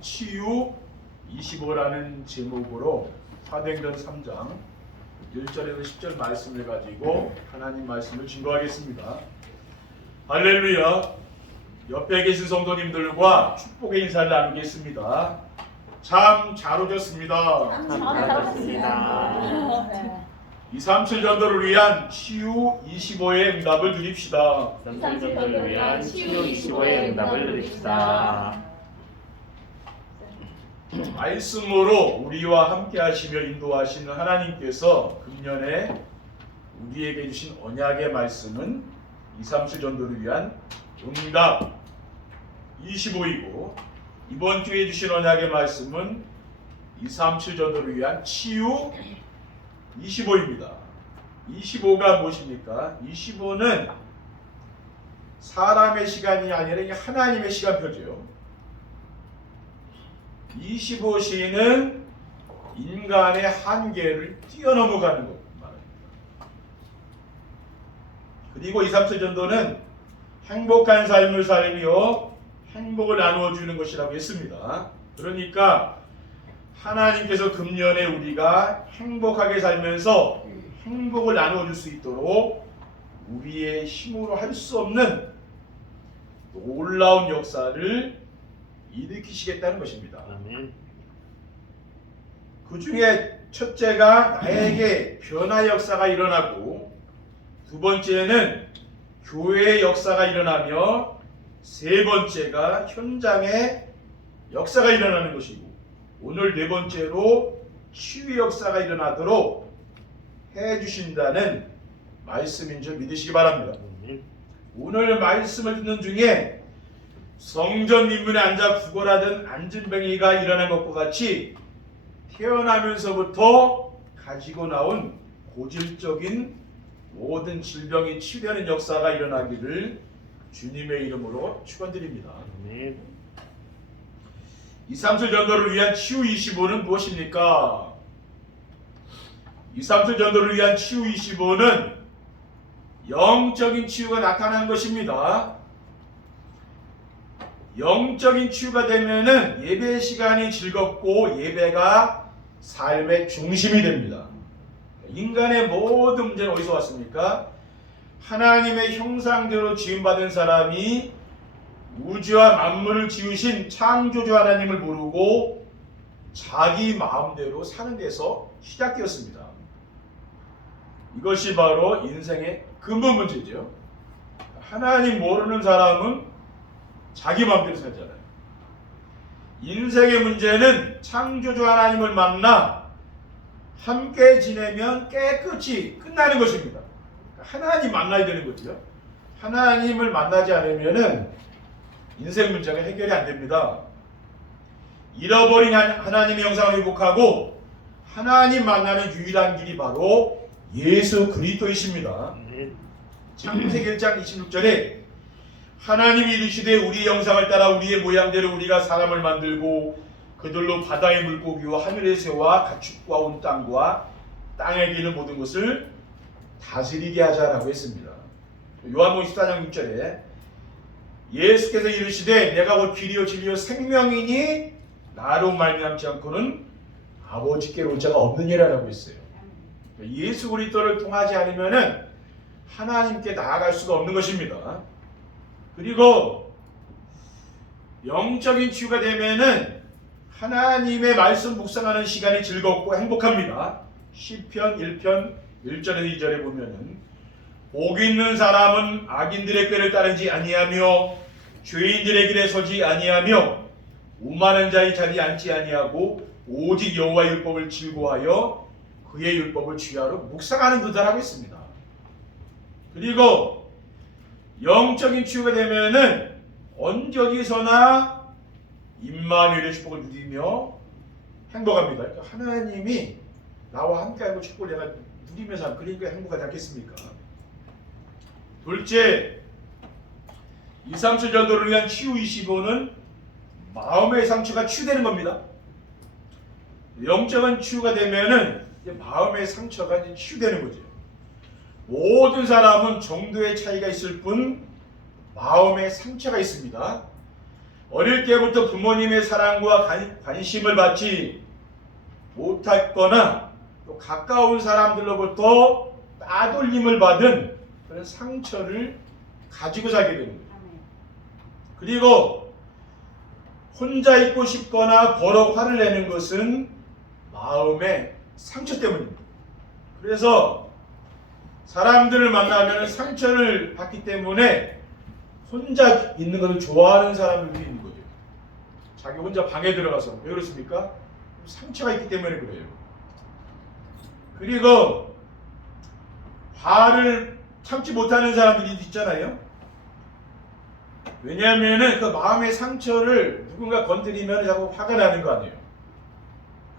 치유 25라는 제목으로 사도행전 3장 1절에서 10절 말씀을 가지고 하나님 말씀을 증거하겠습니다. 할렐루야. 옆에 계신 성도님들과 축복의 인사를 나누겠습니다. 참 잘 오셨습니다. 잘하셨습니다. 237 전도를 위한 치유 25의 응답을 드립시다. 237 전도를 위한 치유 25의 응답을 드립시다. 말씀으로 우리와 함께 하시며 인도하시는 하나님께서 금년에 우리에게 주신 언약의 말씀은 237 전도를 위한 응답 25이고, 이번 주에 주신 언약의 말씀은 237 전도를 위한 치유 25입니다. 25가 무엇입니까? 25는 사람의 시간이 아니라 하나님의 시간표죠. 25시는 인간의 한계를 뛰어넘어가는 것 말입니다. 그리고 237 전도는 행복한 삶을 살며 행복을 나누어 주는 것이라고 했습니다. 그러니까 하나님께서 금년에 우리가 행복하게 살면서 행복을 나누어 줄 수 있도록 우리의 힘으로 할 수 없는 놀라운 역사를 일으키시겠다는 것입니다. 그 중에 첫째가 나에게 변화 역사가 일어나고, 두 번째는 교회의 역사가 일어나며, 세 번째가 현장의 역사가 일어나는 것이고, 오늘 네 번째로 치유 역사가 일어나도록 해주신다는 말씀인 줄 믿으시기 바랍니다. 오늘 말씀을 듣는 중에 성전 민문에 앉아 구걸하던 안진뱅이가 일어난 것과 같이 태어나면서부터 가지고 나온 고질적인 모든 질병이 치유되는 역사가 일어나기를 주님의 이름으로 축원드립니다. 237 전도를 위한 치유 25는 무엇입니까? 237 전도를 위한 치유 25는 영적인 치유가 나타나는 것입니다. 영적인 치유가 되면은 예배 시간이 즐겁고 예배가 삶의 중심이 됩니다. 인간의 모든 문제는 어디서 왔습니까? 하나님의 형상대로 지음받은 사람이 우주와 만물을 지으신 창조주 하나님을 모르고 자기 마음대로 사는 데서 시작되었습니다. 이것이 바로 인생의 근본 문제죠. 하나님 모르는 사람은 자기 마음대로 살잖아요. 인생의 문제는 창조주 하나님을 만나 함께 지내면 깨끗이 끝나는 것입니다. 하나님 만나야 되는 거죠. 하나님을 만나지 않으면은 인생 문제가 해결이 안 됩니다. 잃어버린 하나님의 형상을 회복하고 하나님 만나는 유일한 길이 바로 예수 그리스도이십니다. 창세기 1장 26절에 하나님이 이르시되 우리의 형상을 따라 우리의 모양대로 우리가 사람을 만들고 그들로 바다의 물고기와 하늘의 새와 가축과 온 땅과 땅에 기는 모든 것을 다스리게 하자라고 했습니다. 요한복음 14장 6절에 예수께서 이르시되 내가 곧 길이요 진리요 생명이니 나로 말미암지 않고는 아버지께로 올 자가 없느니라라고 했어요. 예수 그리스도를 통하지 않으면은 하나님께 나아갈 수가 없는 것입니다. 그리고 영적인 치유가 되면은 하나님의 말씀 묵상하는 시간이 즐겁고 행복합니다. 시편 1편 1절에서 2절에 보면은 복 있는 사람은 악인들의 꾀를 따르지 아니하며 죄인들의 길에 서지 아니하며 오만한 자의 자리에 앉지 아니하고 오직 여호와의 율법을 즐거워하여 그의 율법을 주야로 묵상하는 듯하라고 했습니다. 그리고 영적인 치유가 되면은 언제 어디서나 임마누엘의 축복을 누리며 행복합니다. 그러니까 하나님이 나와 함께하고 축복을 내가 누리면서 그러니까 행복하지 않겠습니까? 둘째, 237 전도를 위한 치유 25는 마음의 상처가 치유되는 겁니다. 영적인 치유가 되면은 마음의 상처가 이제 치유되는 거죠. 모든 사람은 정도의 차이가 있을 뿐 마음의 상처가 있습니다. 어릴 때부터 부모님의 사랑과 관심을 받지 못했거나 또 가까운 사람들로부터 따돌림을 받은 그런 상처를 가지고 살게 되는 거예요. 그리고 혼자 있고 싶거나 버럭 화를 내는 것은 마음의 상처 때문입니다. 그래서 사람들을 만나면 상처를 받기 때문에 혼자 있는 것을 좋아하는 사람들이 있는 거죠. 자기 혼자 방에 들어가서. 왜 그렇습니까? 상처가 있기 때문에 그래요. 그리고 화를 참지 못하는 사람들이 있잖아요. 왜냐하면 그 마음의 상처를 누군가 건드리면 자꾸 화가 나는 거 아니에요.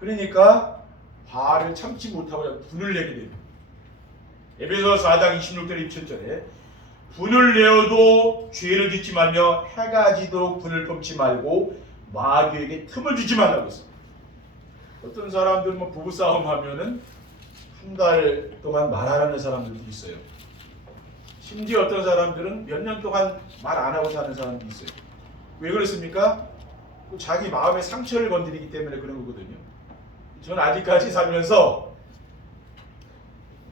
그러니까 화를 참지 못하고 분을 내게 됩니다. 에베소서 4장 26절 27절에 분을 내어도 죄를 짓지 말며 해가 지도록 분을 뿜지 말고 마귀에게 틈을 주지 말라고 했습니다. 어떤 사람들은 뭐 부부싸움 하면은 한 달 동안 말 안 하는 사람들도 있어요. 심지어 어떤 사람들은 몇 년 동안 말 안 하고 사는 사람도 있어요. 왜 그렇습니까? 자기 마음의 상처를 건드리기 때문에 그런 거거든요. 저는 아직까지 살면서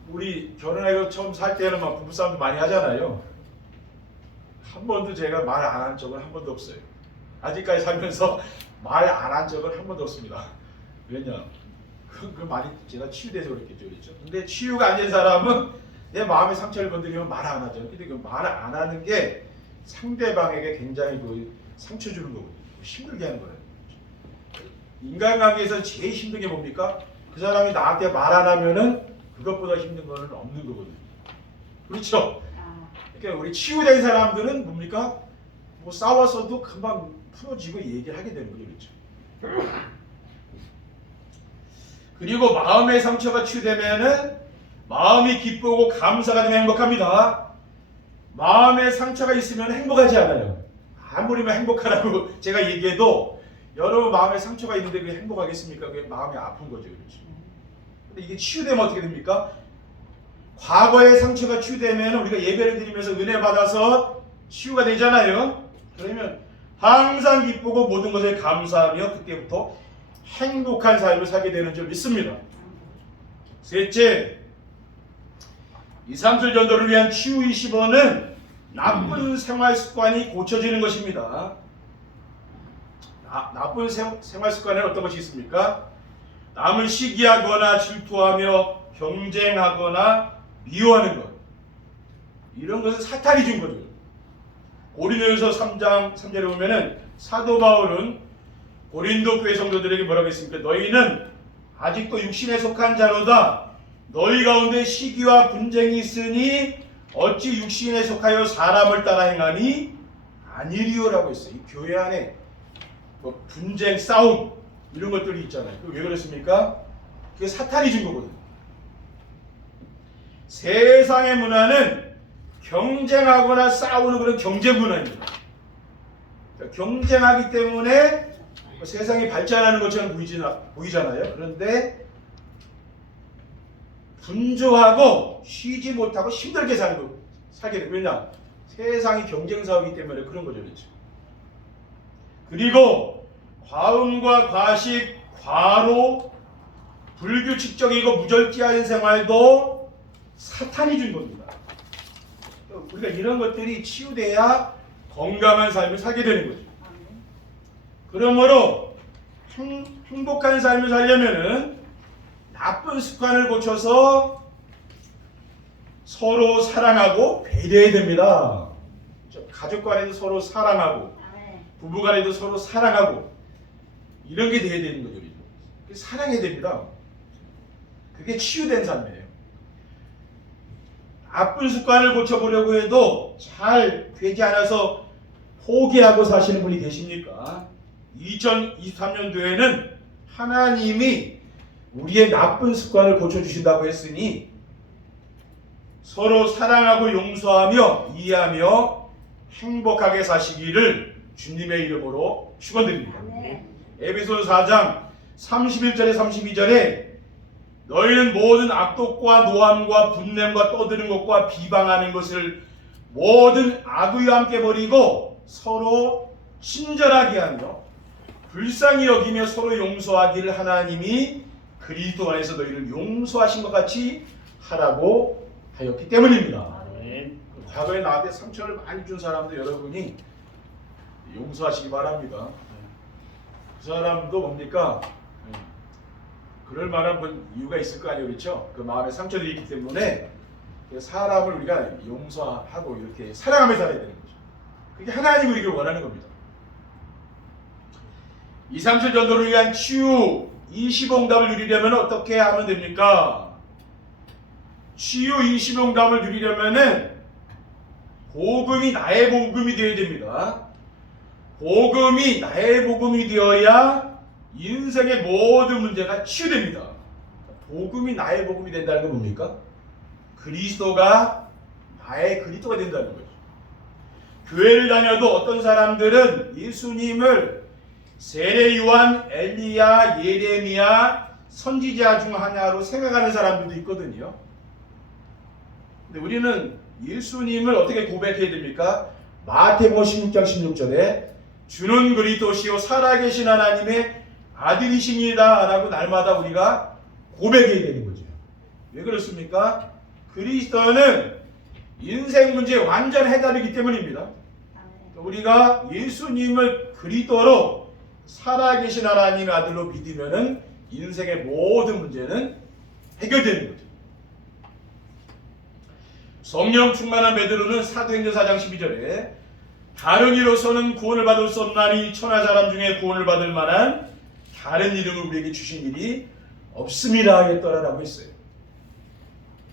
우리 결혼하고 처음 살 때는 막 부부싸움도 많이 하잖아요. 한 번도 제가 말 안 한 적은 한 번도 없어요. 아직까지 살면서 말 안 한 적은 한 번도 없습니다. 왜냐? 그 많이 제가 치유돼서 그랬겠죠, 그렇죠? 근데 치유가 안 된 사람은 내 마음의 상처를 건드리면 말 안 하죠. 근데 그 말 안 하는 게 상대방에게 굉장히 그 상처 주는 거거든요. 힘들게 하는 거예요. 인간관계에서 제일 힘든 게 뭡니까? 그 사람이 나한테 말 안 하면은 그것보다 힘든 거는 없는 거거든요. 그렇죠? 그러니까 우리 치유된 사람들은 뭡니까? 뭐 싸웠어도 금방 풀어지고 얘기를 하게 되는 거죠, 그렇죠? 그리고 마음의 상처가 치유되면은 마음이 기쁘고 감사가 되면 행복합니다. 마음의 상처가 있으면 행복하지 않아요. 아무리 행복하라고 제가 얘기해도 여러분 마음에 상처가 있는데 그게 행복하겠습니까? 그게 마음이 아픈 거죠, 그렇죠? 근데 이게 치유되면 어떻게 됩니까? 과거의 상처가 치유되면 우리가 예배를 드리면서 은혜 받아서 치유가 되잖아요. 그러면 항상 기쁘고 모든 것에 감사하며 그때부터 행복한 삶을 살게 되는 줄 믿습니다. 셋째, 2, 3절 전도를 위한 치유 20원은 나쁜 생활 습관이 고쳐지는 것입니다. 나쁜 생활 습관에는 어떤 것이 있습니까? 남을 시기하거나 질투하며 경쟁하거나 미워하는 것. 이런 것은 사탄이 준 거죠. 고린도전서 3장 3절에 보면은 사도 바울은 고린도 교회 성도들에게 뭐라고 했습니까? 너희는 아직도 육신에 속한 자로다. 너희 가운데 시기와 분쟁이 있으니 어찌 육신에 속하여 사람을 따라 행하니 아니리요라고 했어요. 이 교회 안에 뭐 분쟁, 싸움 이런 것들이 있잖아요. 왜 그렇습니까? 그게 사탄이 준 거거든요. 세상의 문화는 경쟁하거나 싸우는 그런 경쟁 문화입니다. 그러니까 경쟁하기 때문에 세상이 발전하는 것처럼 보이잖아요. 그런데 분주하고 쉬지 못하고 힘들게 살게 돼요. 왜냐? 세상이 경쟁사이기 때문에 그런 거죠. 그렇죠? 그리고 과음과 과식, 과로, 불규칙적이고 무절제한 생활도 사탄이 준 겁니다. 우리가 이런 것들이 치유돼야 건강한 삶을 살게 되는 거죠. 그러므로 행복한 삶을 살려면은 나쁜 습관을 고쳐서 서로 사랑하고 배려해야 됩니다. 가족 간에도 서로 사랑하고 부부 간에도 서로 사랑하고 이런 게 돼야 되는 거죠. 사랑해야 됩니다. 그게 치유된 삶이에요. 나쁜 습관을 고쳐보려고 해도 잘 되지 않아서 포기하고 사시는 분이 계십니까? 2023년도에는 하나님이 우리의 나쁜 습관을 고쳐주신다고 했으니 서로 사랑하고 용서하며 이해하며 행복하게 사시기를 주님의 이름으로 축원드립니다. 에베소서 4장 31절에 32절에 너희는 모든 악독과 노함과 분냄과 떠드는 것과 비방하는 것을 모든 악의와 함께 버리고 서로 친절하게 하며 불쌍히 여기며 서로 용서하기를 하나님이 그리스도 안에서 너희를 용서하신 것 같이 하라고 하였기 때문입니다. 아멘. 과거에 나한테 상처를 많이 준 사람도 여러분이 용서하시기 바랍니다. 그 사람도 뭡니까? 그럴 만한 이유가 있을 거 아니에요, 그렇죠? 그 마음에 상처들이 있기 때문에 사람을 우리가 용서하고 이렇게 사랑하며 살아야 되는 거죠. 그게 하나님이 우리를 원하는 겁니다. 2, 3천 전도를 위한 치유 25응답을 누리려면 어떻게 하면 됩니까? 치유 25응답을 누리려면은 복음이 나의 복음이 되어야 됩니다. 복음이 나의 복음이 되어야 인생의 모든 문제가 치유됩니다. 복음이 나의 복음이 된다는 건 뭡니까? 그리스도가 나의 그리스도가 된다는 거죠. 교회를 다녀도 어떤 사람들은 예수님을 세례 요한, 엘리야, 예레미야, 선지자 중 하나로 생각하는 사람들도 있거든요. 근데 우리는 예수님을 어떻게 고백해야 됩니까? 마태복음 16장 16절에 주는 그리스도시요 살아계신 하나님의 아들이십니다 라고 날마다 우리가 고백해야 되는 거죠. 왜 그렇습니까? 그리스도는 인생 문제의 완전 해답이기 때문입니다. 우리가 예수님을 그리스도로 살아계신 하나님의 아들로 믿으면은 인생의 모든 문제는 해결되는 거죠. 성령 충만한 베드로는 사도행전 4장 12절에 다른 이로서는 구원을 받을 수 없나니 천하 사람 중에 구원을 받을 만한 다른 이름을 우리에게 주신 일이 없음이라 하였더라라고 했어요.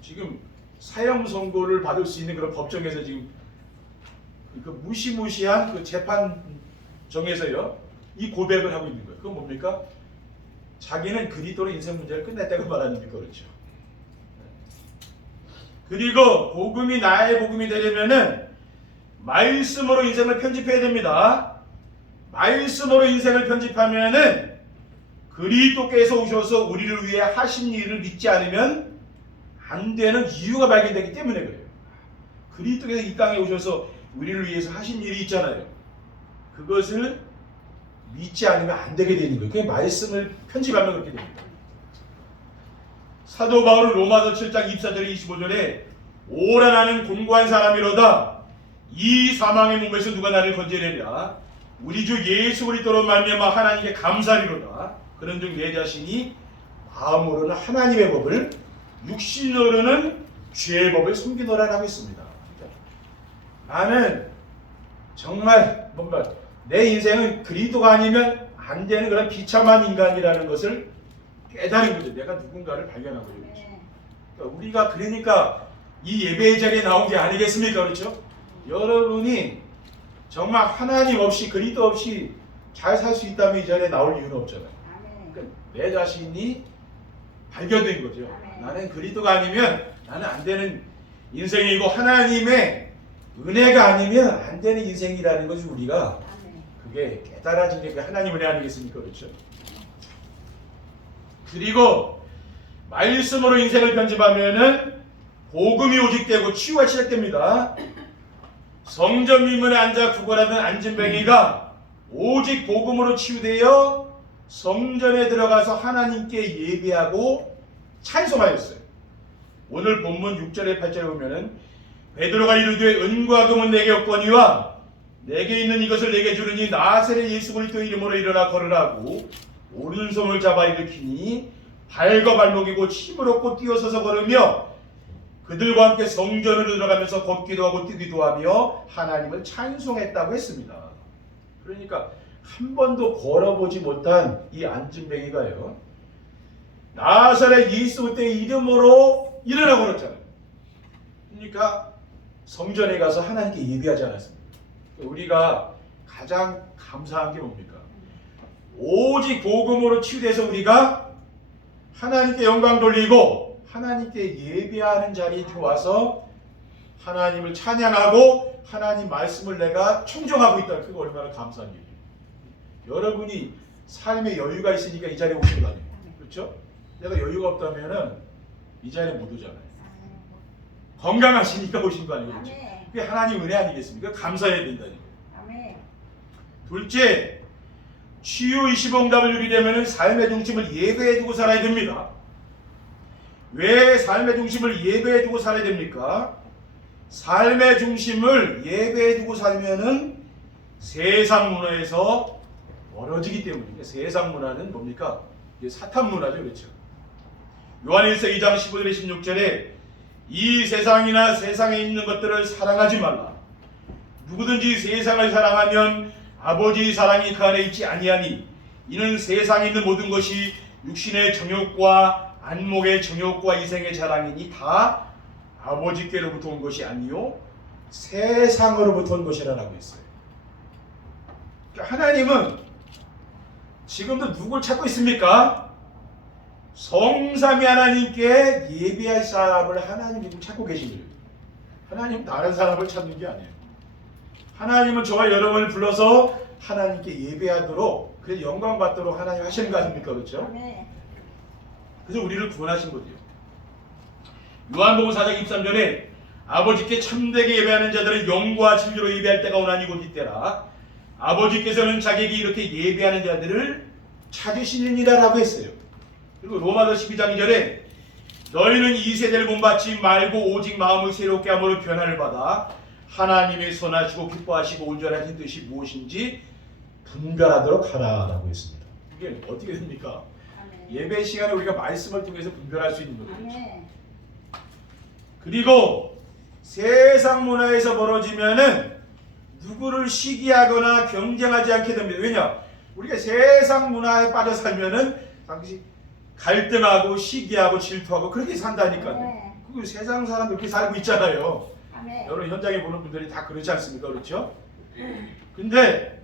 지금 사형 선고를 받을 수 있는 그런 법정에서 지금 그 무시무시한 그 재판정에서요 이 고백을 하고 있는 거예요. 그건 뭡니까? 자기는 그리스도로 인생 문제를 끝냈다고 말하니까 그렇죠. 그리고 복음이 나의 복음이 되려면은 말씀으로 인생을 편집해야 됩니다. 말씀으로 인생을 편집하면은 그리스도께서 오셔서 우리를 위해 하신 일을 믿지 않으면 안 되는 이유가 발견되기 때문에 그래요. 그리스도께서 이 땅에 오셔서 우리를 위해서 하신 일이 있잖아요. 그것을 믿지 않으면 안 되게 되는 거예요. 그게 말씀을 편집하면 그렇게 됩니다. 사도 바울은 로마서 7장 24절에 25절에 오라 나는 공고한 사람이로다. 이 사망의 몸에서 누가 나를 건져내랴. 우리 주 예수 그리스도로 말미암아 하나님께 감사리로다. 그런즉 내 자신이 마음으로는 하나님의 법을 육신으로는 죄의 법을 숨기노라라고 했습니다. 나는 정말 뭔가 내 인생은 그리스도가 아니면 안 되는 그런 비참한 인간이라는 것을 깨달은 거죠. 내가 누군가를 발견한 거죠. 그러니까 우리가 그러니까 이 예배의 자리에 나온 게 아니겠습니까? 그렇죠? 여러분이 정말 하나님 없이 그리스도 없이 잘 살 수 있다면 이 자리에 나올 이유는 없잖아요. 그러니까 내 자신이 발견된 거죠. 나는 그리스도가 아니면 나는 안 되는 인생이고 하나님의 은혜가 아니면 안 되는 인생이라는 것이 우리가 그게 깨달아진 게 하나님 은혜 아니겠습니까? 그렇죠? 그리고 말씀으로 인생을 편집하면은 복음이 오직되고 치유가 시작됩니다. 성전 미문에 앉아 구걸하던 안진뱅이가 오직 복음으로 치유되어 성전에 들어가서 하나님께 예배하고 찬송하였어요. 오늘 본문 6절에 8절에 보면은 베드로가 이르되 은과 금은 내게 없거니와 내게 있는 이것을 내게 주르니 나사렛 예수 그리스도 이름으로 일어나 걸으라고 오른손을 잡아 일으키니 발과 발목이고 힘을 얻고 뛰어서서 걸으며 그들과 함께 성전으로 들어가면서 걷기도 하고 뛰기도 하며 하나님을 찬송했다고 했습니다. 그러니까 한 번도 걸어보지 못한 이 안진뱅이가요 나사렛 예수 그리스도의 이름으로 일어나 걸었잖아요. 그러니까 성전에 가서 하나님께 예배하지 않았습니다. 우리가 가장 감사한 게 뭡니까? 오직 복음으로 치유돼서 우리가 하나님께 영광 돌리고 하나님께 예배하는 자리에 와서 하나님을 찬양하고 하나님 말씀을 내가 청정하고 있다. 그거 얼마나 감사한 일이에요. 여러분이 삶에 여유가 있으니까 이 자리에 오신 거 아니에요. 그렇죠? 내가 여유가 없다면은 이 자리에 못 오잖아요. 건강하시니까 오신 거 아니에요. 그렇죠? 그게 하나님 은혜 아니겠습니까? 감사해야 된다니까요. 둘째, 치유 25응답을 누리려면 삶의 중심을 예배해 두고 살아야 됩니다. 왜 삶의 중심을 예배해 두고 살아야 됩니까? 삶의 중심을 예배해 두고 살면은 세상 문화에서 멀어지기 때문입니다. 세상 문화는 뭡니까? 이게 사탄 문화죠. 그렇죠? 요한일서 2장 15절에 16절에 이 세상이나 세상에 있는 것들을 사랑하지 말라. 누구든지 세상을 사랑하면 아버지의 사랑이 그 안에 있지 아니하니 이는 세상에 있는 모든 것이 육신의 정욕과 안목의 정욕과 이생의 자랑이니 다 아버지께로부터 온 것이 아니요 세상으로부터 온 것이라고 했어요. 그러니까 하나님은 지금도 누굴 찾고 있습니까? 성삼위 하나님께 예배할 사람을 하나님이 찾고 계신 거예요. 하나님은 다른 사람을 찾는 게 아니에요. 하나님은 저와 여러분을 불러서 하나님께 예배하도록 그래서 영광 받도록 하나님 하시는 거 아닙니까? 그렇죠? 그래서 우리를 구원하신 거죠. 요한복음 4장 23절에 아버지께 참되게 예배하는 자들은 영과 진리로 예배할 때가 오나니 곧 이때라. 아버지께서는 자기에게 이렇게 예배하는 자들을 찾으시느니라 라고 했어요. 그리고 로마서 12장 2절에 너희는 이 세대를 본받지 말고 오직 마음을 새롭게 함으로 변화를 받아 하나님의 선하시고 기뻐하시고 온전하신 뜻이 무엇인지 분별하도록 하라 라고 했습니다. 이게 어떻게 됩니까? 예배 시간에 우리가 말씀을 통해서 분별할 수 있는 거거든요. 그리고 세상 문화에서 벌어지면은 누구를 시기하거나 경쟁하지 않게 됩니다. 왜냐? 우리가 세상 문화에 빠져 살면은 당시 갈등하고 시기하고 질투하고 그렇게 산다니까요. 그 세상 사람들 그렇게 살고 있잖아요. 여러분 현장에 보는 분들이 다 그렇지 않습니까? 그렇죠? 근데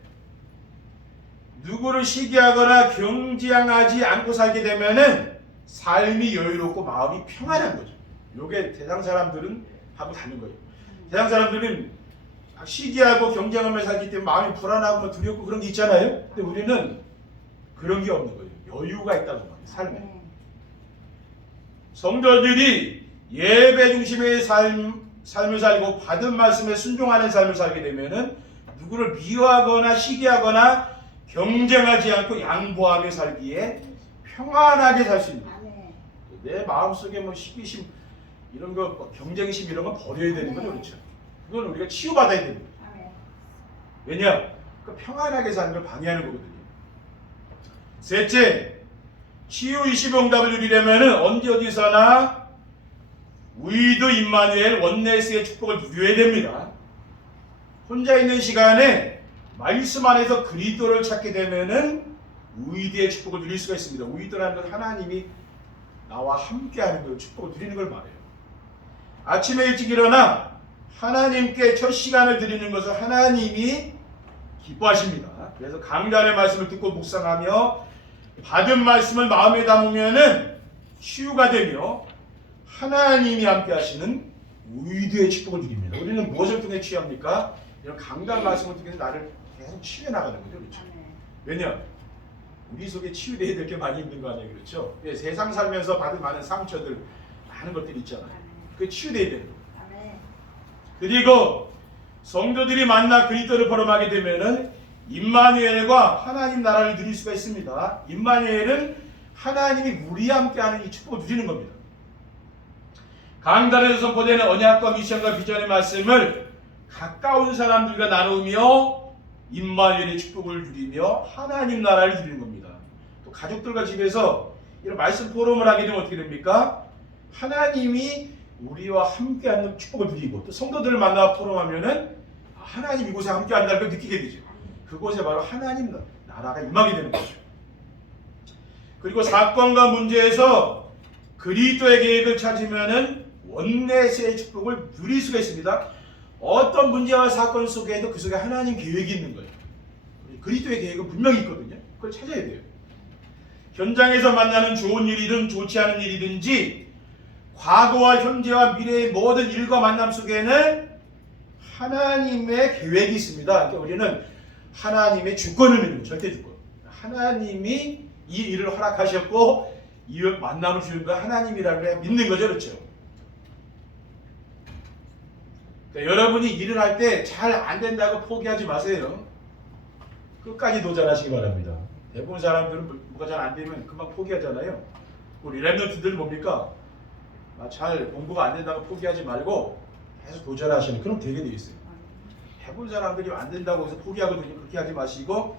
누구를 시기하거나 경쟁하지 않고 살게 되면은 삶이 여유롭고 마음이 평안한 거죠. 요게 세상 사람들은 하고 다른 거예요. 세상 사람들은 시기하고 경쟁하며 살기 때문에 마음이 불안하고 두렵고 그런 게 있잖아요. 근데 우리는 그런 게 없는 거예요. 여유가 있다는 거예요. 삶에. 성도들이 예배 중심의 삶을 살고 받은 말씀에 순종하는 삶을 살게 되면은 누구를 미워하거나 시기하거나 경쟁하지 않고 양보하며 살기에 평안하게 살 수 있는 거예요. 내 마음속에 뭐 시기심 이런 거 경쟁심 이런 건 버려야 되는 거죠. 그렇죠? 그건 우리가 치유받아야 됩니다. 왜냐? 그 평안하게 사는 걸 방해하는 거거든요. 셋째, 치유 25응답을 누리려면 언제 어디서나 위드 임마누엘 원네스의 축복을 누려야 됩니다. 혼자 있는 시간에 말씀 안에서 그리스도를 찾게 되면은 위드의 축복을 누릴 수가 있습니다. 위드라는 건 하나님이 나와 함께하는 걸 축복을 누리는 걸 말해요. 아침에 일찍 일어나 하나님께 첫 시간을 드리는 것을 하나님이 기뻐하십니다. 그래서 강단의 말씀을 듣고 묵상하며 받은 말씀을 마음에 담으면은 치유가 되며 하나님이 함께 하시는 위대의 축복을 드립니다. 우리는 무엇을 통해 취합니까? 이런 강단 말씀을 통해서 나를 계속 치유해 나가는 거죠. 그렇죠? 왜냐? 우리 속에 치유되어야 될 게 많이 있는 거 아니에요. 그렇죠? 세상 살면서 받은 많은 상처들 많은 것들이 있잖아요. 그게 치유되어야 되는 거예요. 그리고 성도들이 만나 그리스도를 포럼하게 되면은 임마누엘과 하나님 나라를 누릴 수가 있습니다. 임마누엘은 하나님이 우리와 함께하는 이 축복을 누리는 겁니다. 강단에서 선포되는 언약과 미션과 비전의 말씀을 가까운 사람들과 나누며 임마누엘의 축복을 누리며 하나님 나라를 누리는 겁니다. 또 가족들과 집에서 이런 말씀 포럼을 하게 되면 어떻게 됩니까? 하나님이 우리와 함께하는 축복을 누리고 또 성도들을 만나 포럼하면은 하나님 이곳에 함께한다는 걸 느끼게 되죠. 그곳에 바로 하나님 나라가 임하게 되는 거죠. 그리고 사건과 문제에서 그리스도의 계획을 찾으면은 원내세의 축복을 누릴 수가 있습니다. 어떤 문제와 사건 속에도 그 속에 하나님 계획이 있는 거예요. 그리스도의 계획은 분명히 있거든요. 그걸 찾아야 돼요. 현장에서 만나는 좋은 일이든 좋지 않은 일이든지 과거와 현재와 미래의 모든 일과 만남 속에는 하나님의 계획이 있습니다. 그러니까 우리는 하나님의 주권을 믿는 거예요. 절대 주권. 하나님이 이 일을 허락하셨고 이 만남을 주는 건 하나님이라고 믿는 거죠. 그렇죠? 그러니까 여러분이 일을 할 때 잘 안 된다고 포기하지 마세요. 끝까지 도전하시기 바랍니다. 대부분 사람들은 뭐가 잘 안 되면 금방 포기하잖아요. 우리 랩런트들 뭡니까? 잘 공부가 안 된다고 포기하지 말고 계속 도전하시는, 그럼 되게 돼 있어요. 대부분 사람들이 안 된다고 해서 포기하거든요. 그렇게 하지 마시고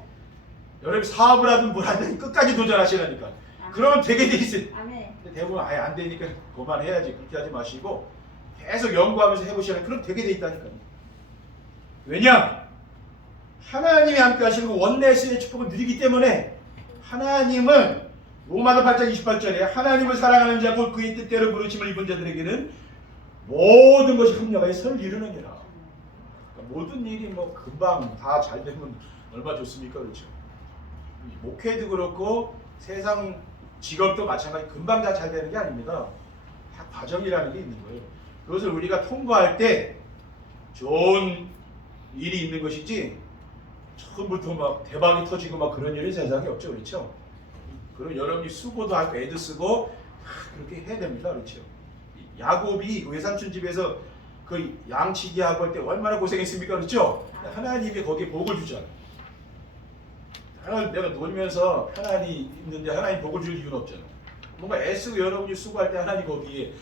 여러분 사업을 하든 뭘 하든 끝까지 도전하시라니까. 그러면 되게 돼 있어요. 근데 대부분 아예 안 되니까 그만해야지, 그렇게 하지 마시고 계속 연구하면서 해보시라니까. 그럼 되게 돼 있다니까요. 왜냐? 하나님이 함께 하시고 원내스의 축복을 누리기 때문에. 하나님은 로마서 8장 28절에 하나님을 사랑하는 자 곧 그의 뜻대로 부르심을 입은 자들에게는 모든 것이 합력하여 선을 이루느니라. 그러니까 모든 일이 뭐 금방 다 잘 되면 얼마나 좋습니까? 그렇죠? 목회도 그렇고 세상 직업도 마찬가지, 금방 다 잘 되는 게 아닙니다. 다 과정이라는 게 있는 거예요. 그것을 우리가 통과할 때 좋은 일이 있는 것이지 처음부터 막 대박이 터지고 막 그런 일이 세상에 없죠. 그렇죠? 그럼 여러분이 수고도 하고 애도 쓰고 그렇게 해야 됩니다. 그렇죠? 야곱이 외삼촌 집에서 그 양치기 하고 할 때 얼마나 고생했습니까? 그렇죠? 하나님이 거기에 복을 주잖아요. 하나님, 내가 놀면서 편안히 있는데 하나님 복을 줄 이유는 없잖아요. 뭔가 애쓰고 여러분이 수고할 때 하나님 거기에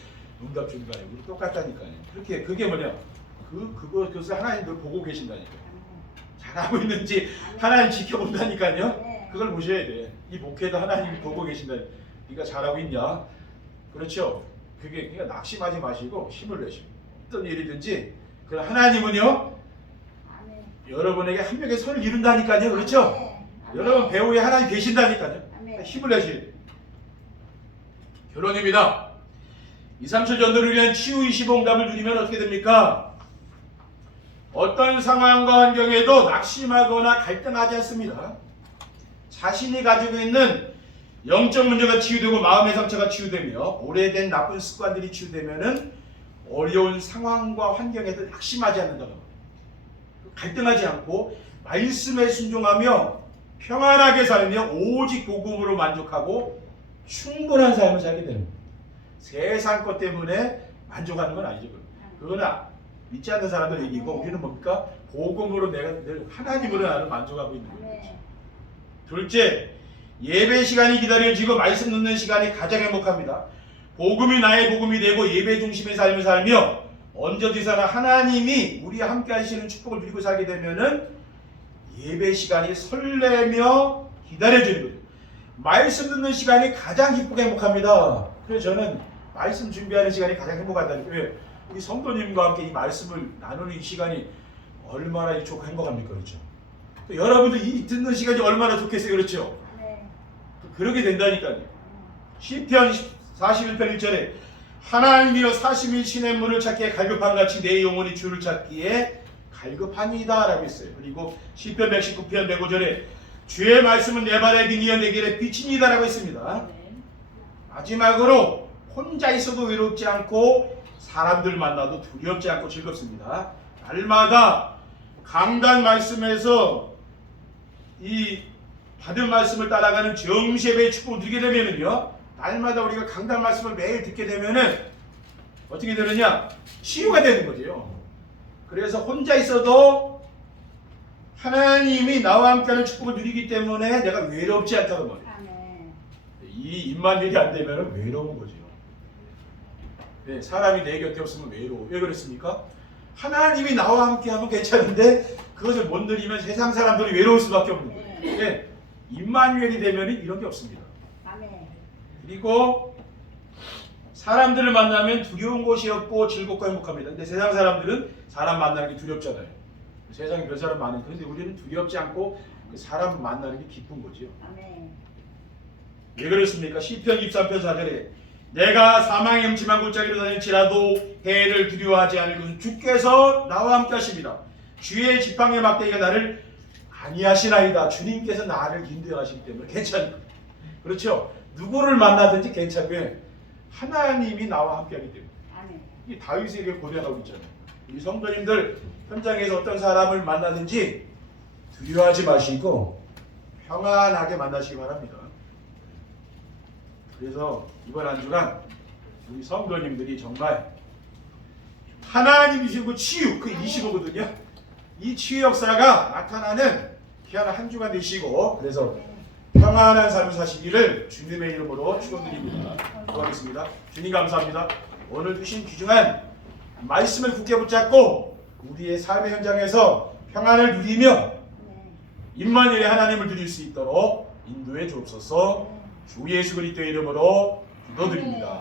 응답 주는 거 아니에요. 우리 똑같다니까요. 그렇게, 그게 뭐냐? 그것을 하나님 늘 보고 계신다니까요. 잘하고 있는지 하나님 지켜본다니까요. 그걸 보셔야 돼. 이 목회도 하나님이 보고 계신다. 네가 잘하고 있냐? 그렇죠? 그러니까 낙심하지 마시고 힘을 내시고 어떤 일이든지 그 하나님은요 여러분에게 한 명의 선을 이룬다니까요. 그렇죠? 여러분 배우에 하나님 계신다니까요. 힘을 내셔야 돼요. 결론입니다. 2, 3초 전도를 위한 치유 25응답을 누리면 어떻게 됩니까? 어떤 상황과 환경에도 낙심하거나 갈등하지 않습니다. 자신이 가지고 있는 영적 문제가 치유되고 마음의 상처가 치유되며 오래된 나쁜 습관들이 치유되면은 어려운 상황과 환경에도 낙심하지 않는다고 합니다. 갈등하지 않고 말씀에 순종하며 평안하게 살며 오직 복음으로 만족하고 충분한 삶을 살게 됩니다. 세상 것 때문에 만족하는 건 아니죠. 그거는 믿지 않는 사람들 얘기고 우리는 뭡니까? 복음으로 내가 늘 하나님으로 나를 만족하고 있는 거죠. 둘째, 예배 시간이 기다려지고 말씀 듣는 시간이 가장 행복합니다. 복음이 나의 복음이 되고 예배 중심의 삶을 살며 언제든지나 하나님이 우리와 함께 하시는 축복을 누리고 살게 되면은 예배 시간이 설레며 기다려지는 거죠. 말씀 듣는 시간이 가장 기쁘고 행복합니다. 그래서 저는 말씀 준비하는 시간이 가장 행복하다는 거예요. 우리 성도님과 함께 이 말씀을 나누는 이 시간이 얼마나 좋고 행복합니까? 그렇죠? 또 여러분도 이 듣는 시간이 얼마나 좋겠어요? 그렇죠? 그러게 된다니까요. 시편 41편 1절에 하나님이여 사심이 신의 문을 찾기에 갈급한같이 내 영혼이 주를 찾기에 갈급하니이다 라고 했어요. 그리고 시편 119편 105절에 주의 말씀은 내 발의 등이여 내 길의 빛이니이다 라고 했습니다. 마지막으로 혼자 있어도 외롭지 않고 사람들 만나도 두렵지 않고 즐겁습니다. 날마다 강단 말씀에서 이 받은 말씀을 따라가는 정시예배의 축복을 누리게 되면은요, 날마다 우리가 강단 말씀을 매일 듣게 되면은 어떻게 되느냐? 치유가 되는 거죠. 그래서 혼자 있어도 하나님이 나와 함께하는 축복을 누리기 때문에 내가 외롭지 않다는 말이에요. 이 입만일이 안 되면 외로운 거죠. 네, 사람이 내 곁에 없으면 외로워. 왜 그렇습니까? 하나님이 나와 함께하면 괜찮은데 그것을 못 누리면 세상 사람들이 외로울 수밖에 없는 거예요. 네, 임마누엘이 되면 이런 게 없습니다. 그리고 사람들을 만나면 두려운 것이 없고 즐겁고 행복합니다. 근데 세상 사람들은 사람 만나는 게 두렵잖아요. 세상에 몇 사람 많은데 근데 우리는 두렵지 않고 그 사람 만나는 게 기쁜 거죠. 왜 그렇습니까? 시편 23편 4절에 내가 사망의 음침한 골짜기로 다닐지라도 해를 두려워하지 않을 것은 주께서 나와 함께 하십니다. 주의 지팡이의 막대기가 나를 안위하시나이다. 주님께서 나를 인도하시기 때문에 괜찮아요. 그렇죠? 누구를 만나든지 괜찮고요. 하나님이 나와 함께 하기 때문에. 이 다윗에게 고백하고 있잖아요. 이 성도님들 현장에서 어떤 사람을 만나든지 두려워하지 마시고 평안하게 만나시기 바랍니다. 그래서 이번 한 주간 우리 성도님들이 정말 하나님이 주시고 치유, 그 25거든요. 이 치유 역사가 나타나는 귀한 한 주간 되시고 그래서 평안한 삶을 사시기를 주님의 이름으로 축원드립니다. 기도하겠습니다. 주님 감사합니다. 오늘 주신 귀중한 말씀을 굳게 붙잡고 우리의 삶의 현장에서 평안을 누리며 임마누엘의 하나님을 누릴 수 있도록 인도해 주옵소서. 주 예수 그리스도의 이름으로 기도드립니다.